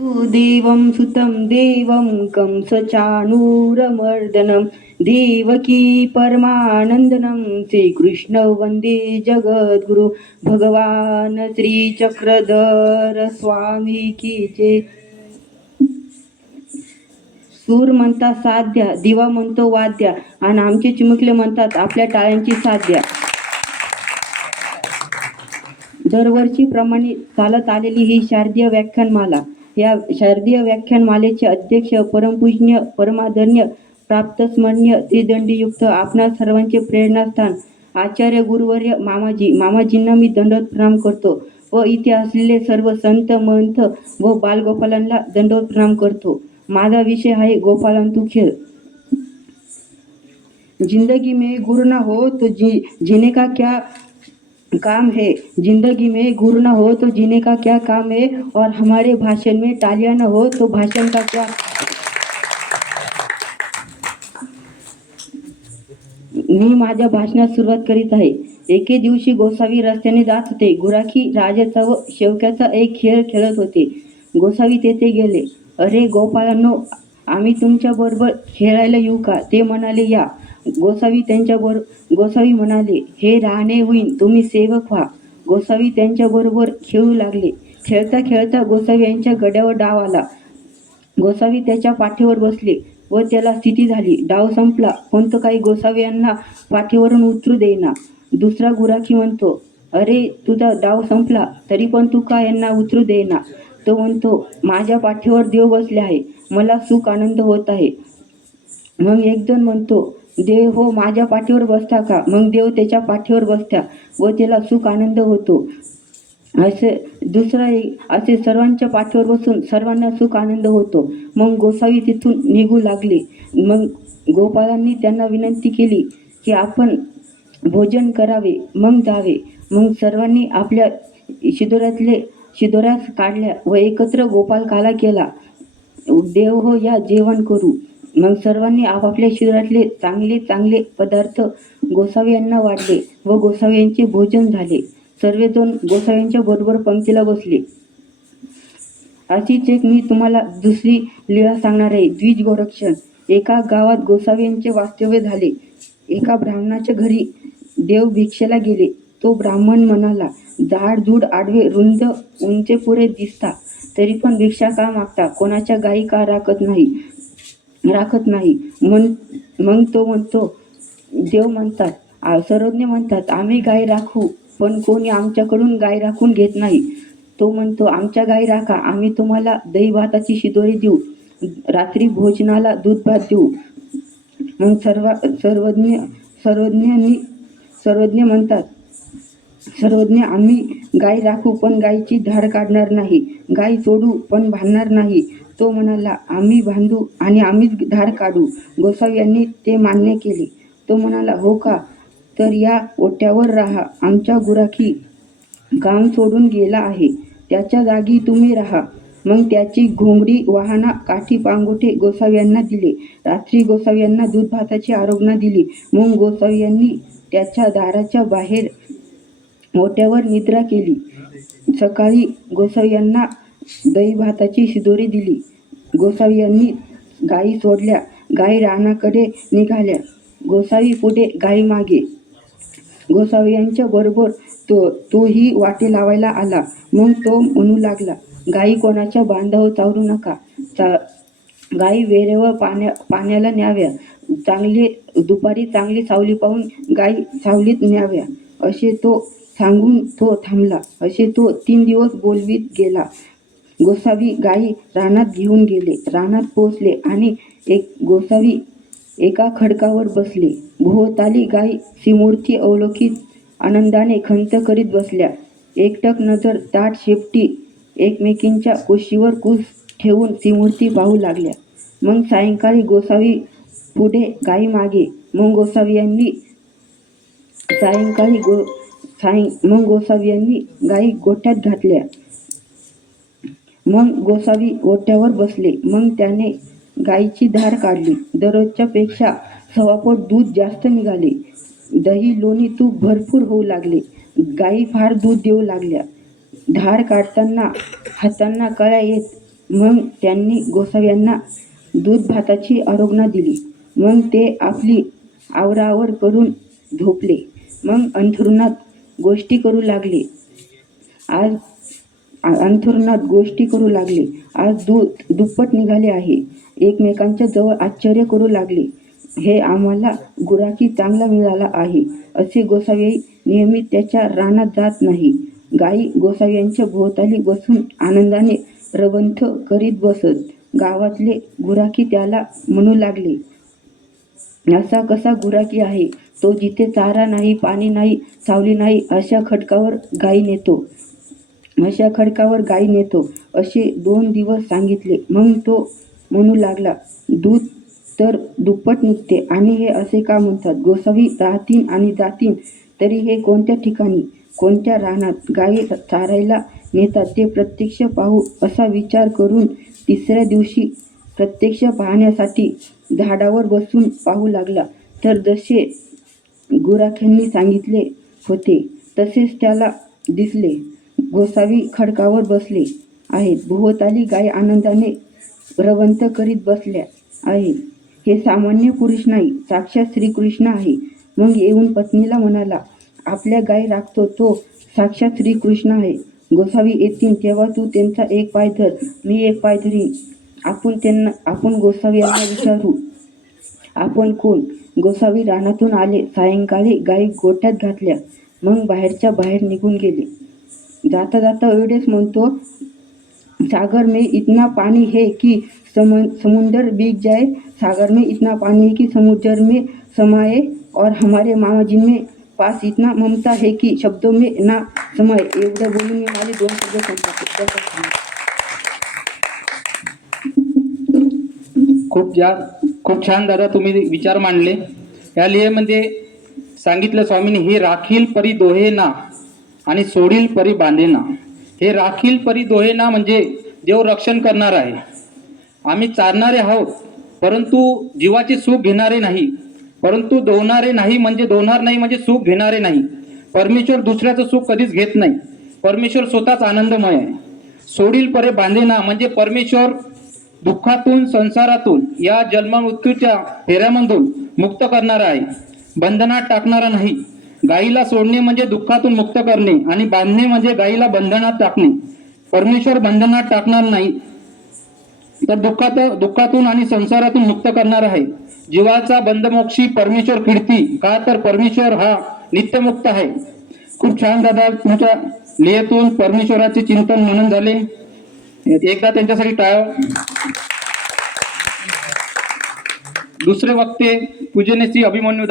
सुदेवं सुतं देवं कंसचाणूरमर्दनं देवकी परमानन्दनं श्रीकृष्ण वन्दे जगद्गुरु भगवान श्रीचक्रधर स्वामी की जय। सूर म्हणतात साध्या दिवा म्हणतो वाद्या आणि आमचे चिमुकले म्हणतात आपल्या टाळ्यांची साध्या. दरवर्षीप्रमाणे चालत आलेली ही शारदीय व्याख्यानमाला या शारदीय व्याख्यानमालेचे अध्यक्ष परमपूजनीय परमादरणीय प्राप्त स्मरणीय त्रिदंडीयुक्त आपणा सर्वांचे प्रेरणास्थान आचार्य गुरुवर्य मामाजी. मामाजींना मी दंडवत प्रणाम करतो व इथे असलेले सर्व संत मंथ व बालगोपालांना दंडवत प्रणाम करतो. माझा विषय आहे गोपालंतू खेळ. जिंदगी में गुरु ना हो तो जी जीने का क्या काम है। जिंदगी में गुरु ना हो तो जीने का क्या काम है? और हमारे भाषण में तालियां न हो तो भाषण का क्या? मी माझ्या भाषणात सुरुवात करीत आहे. एके दिवशी गोसावी रस्त्याने जात होते. गुराखी राजाचा व शेवक्याचा एक खेळ खेळत होते. गोसावी तेथे गेले. अरे गोपालांनो आम्ही तुमच्या बरोबर खेळायला येऊ का? ते म्हणाले या. गोसावी त्यांच्या बरोबर गोसावी म्हणाले हे राहणे होईन तुम्ही सेवक व्हा. गोसावी त्यांच्या बरोबर खेळू लागले. खेळता खेळता गोसावी यांच्या गड्यावर डाव आला. गोसावी त्याच्या पाठीवर बसले व त्याला स्थिती झाली. डाव संपला. पण तो काही गोसावी यांना पाठीवरून उतरू देईना. दुसरा गुराखी म्हणतो अरे तुझा डाव संपला तरी पण तू का यांना उतरू देईना? तो म्हणतो माझ्या पाठीवर देव बसले आहे. मला सुख आनंद होत आहे. मग एक जण म्हणतो देव हो माझ्या पाठीवर बसता का? मग देव त्याच्या पाठीवर बसता व त्याला सुख आनंद होतो. असे दुसरा एक असे सर्वांच्या पाठीवर बसून सर्वांना सुख आनंद होतो. मग गोसावी तिथून निघू लागले. मग गोपालांनी त्यांना विनंती केली की आपण भोजन करावे मग जावे. मग सर्वांनी आपल्या शिदोऱ्यातले शिदोऱ्यास काढल्या व एकत्र गोपाल काला केला. देव हो या जेवण करू. मग सर्वांनी आपापल्या शिदोऱ्यातले चांगले चांगले पदार्थ गोसावी यांना वाढले व गोसावी यांचे भोजन झाले. सर्वजण गोसाव्यांच्या बरोबर पंक्तीला बसले. अशीच एक मी तुम्हाला दुसरी लीळा सांगणार आहे. द्विज गोरक्षण. एका गावात गोसावी यांचे वास्तव्य झाले. एका ब्राह्मणाच्या घरी देव भिक्षेला गेले. तो ब्राह्मण म्हणाला झाड झुड आडवे रुंद उंचे पुरे दिसता. तरी पण भिक्षा का मागता? कोणाच्या गायी का राखत नाही? राखत नाही. म्हण मग तो म्हणतो देव म्हणतात सर्वज्ञ म्हणतात आम्ही गाय राखू पण कोणी आमच्याकडून गाय राखून घेत नाही. तो म्हणतो आमच्या गायी राखा आम्ही तुम्हाला दही भाताची शिदोरी देऊ रात्री भोजनाला दूध भात देऊ. मग सर्व सर्वज्ञ सर्वज्ञांनी सर्वज्ञ म्हणतात सर्वज्ञ आम्ही गाय राखू पण गायीची धाड काढणार नाही. गाय सोडू पण बांधणार नाही. तो म्हणाला आम्ही बांधू आणि आम्हीच धार काढू. गोसावी यांनी ते मान्य केले. तो म्हणाला हो का? तर या ओट्यावर राहा. आमच्या गुराखी गाव सोडून गेला आहे. त्याच्या जागी तुम्ही राहा. मग त्याची घोंगडी वाहना काठी पांगोठे गोसाव्यांना दिले. रात्री गोसाव्यांना दूध भाताची आरोग्य दिली. मग गोसाव्यांनी त्याच्या दाराच्या बाहेर ओट्यावर निद्रा केली. सकाळी गोसाव्यांना दही भाताची शिदोरी दिली. गोसावी यांनी गायी सोडल्या. गायी रानाकडे निघाल्या. गोसावी पुढे गायी मागे. गोसावी यांच्या बरोबर तो तोही वाटे लावायला आला. मग तो म्हणू लागला गायी कोणाच्या बांधावर चावरू नका. चा गायी वेळेवर पाण्या पाण्याला न्याव्या. चांगली दुपारी चांगली सावली पाहून गायी सावलीत न्याव्या. असे तो सांगून तो थांबला. असे तो तीन दिवस बोलवीत गेला. गोसावी गायी रानात घेऊन गेले. रानात पोचले आणि एक गोसावी एका खडकावर बसले. भोवताली गायी सिमूर्ती अवलोकित आनंदाने खंत करीत बसल्या. एकटक नजर ताट शेपटी एकमेकींच्या कुशीवर कुस ठेवून सिमूर्ती पाहू लागल्या. मग सायंकाळी गोसावी पुढे गायी मागे. मग गोसावी यांनी सायंकाळी गो सायं मग गोसावी यांनी गायी गोठ्यात घातल्या. मग गोसावी ओट्यावर बसले. मग त्याने गायीची धार काढली. दररोजच्या पेक्षा सवापोट दूध जास्त निघाले. दही लोणी तूप भरपूर होऊ लागले. गायी फार दूध देऊ लागल्या. धार काढताना हातांना कळ्या येत. मग त्यांनी गोसाव्यांना दूध भाताची आरोग्य दिली. मग ते आपली आवरावर करून झोपले. मग अंथरुणात गोष्टी करू लागले. आज अंथरुणात गोष्टी करू लागले. आज दूध दुप्पट निघाले आहे. एकमेकांच्या जवळ आश्चर्य करू लागले. हे आम्हाला गुराखी चांगला मिळाला आहे. असे गोसावी नेहमी त्याच्या रानात जात नाही. गाई गोसाव्यांच्या भोवताली बसून आनंदाने रवंथ करीत बसत. गावातले गुराखी त्याला म्हणू लागले असा कसा गुराखी आहे? तो जिथे चारा नाही पाणी नाही सावली नाही अशा खडकावर गाई नेतो. अशा खडकावर गाई नेतो असे दोन दिवस सांगितले. मग तो म्हणू लागला दूध तर दुप्पट निघते आणि हे असे का म्हणतात? गोसावी राहतील आणि जातीन तरी हे कोणत्या ठिकाणी कोणत्या रानात गायी चारायला नेतात ते प्रत्यक्ष पाहू असा विचार करून तिसऱ्या दिवशी प्रत्यक्ष पाहण्यासाठी झाडावर बसून पाहू लागला. तर जसे गुराख्यांनी सांगितले होते तसेच त्याला दिसले. गोसावी खडकावर बसले आहेत. भोवताली गाय आनंदाने रवंत करीत बसल्या आहेत. हे सामान्य पुरुष नाही साक्षात श्रीकृष्ण आहे. मग येऊन पत्नीला म्हणाला आपल्या गाय राखतो तो साक्षात श्रीकृष्ण आहे. गोसावी येतील तेव्हा तू त्यांचा एक पाय धर मी एक पाय धरीन. आपण त्यांना आपण गोसावी यांना विचारू. आपण कोण? गोसावी रानातून आले. सायंकाळी गाई गोठ्यात घातल्या. मग बाहेरच्या बाहेर निघून गेले. जाता जाता एवढेच म्हणतो सागर में इतना पानी है कि सम समुंदर बीत जाए। सागर में इतना पानी है कि समुद्र में समाए और हमारे मामा जी में पास इतना ममता है कि शब्दों में ना समाए। एवढं बोलून मी माझे दोन शब्द संपवतो. खूप जा खूप छान दादा तुम्ही विचार मांडले. या लिहेमध्ये सांगितलं स्वामींनी हे राखील परी दोहे ना. आणि सोडील परी बांधेना. हे राखील परी दोहेना म्हणजे देव रक्षण करणार आहे. आम्ही चालणारे आहोत परंतु जीवाचे सुख घेणारे नाही. परंतु दोनारे नाही म्हणजे दोनार नाही म्हणजे सुख घेणारे नाही. परमेश्वर दुसऱ्याचं सुख कधीच घेत नाही. परमेश्वर स्वतःच आनंदमय आहे. सोडील परे बांधेना म्हणजे परमेश्वर दुःखातून संसारातून या जन्ममृत्यूच्या फेऱ्यामधून मुक्त करणारा आहे. बंधनात टाकणारा नाही. गाईला सोडणे म्हणजे दुःखातून मुक्त करणे आणि बांधणे म्हणजे गाईला बंधनात टाकणे. परमेश्वर बंधनात टाकणार नाही. तर दुःखात दुःखातून आणि संसारातून मुक्त करणार आहे. जीवाचा बंधमोक्षी परमेश्वर कीर्ती का तर परमेश्वर हा नित्यमुक्त आहे. खूप छान दादा तुमच्या लेहतून परमेश्वराचे चिंतन म्हणून झाले. एकदा त्यांच्यासाठी टाळ. दुसरे वक्ते पूजनेची अभिमन्यू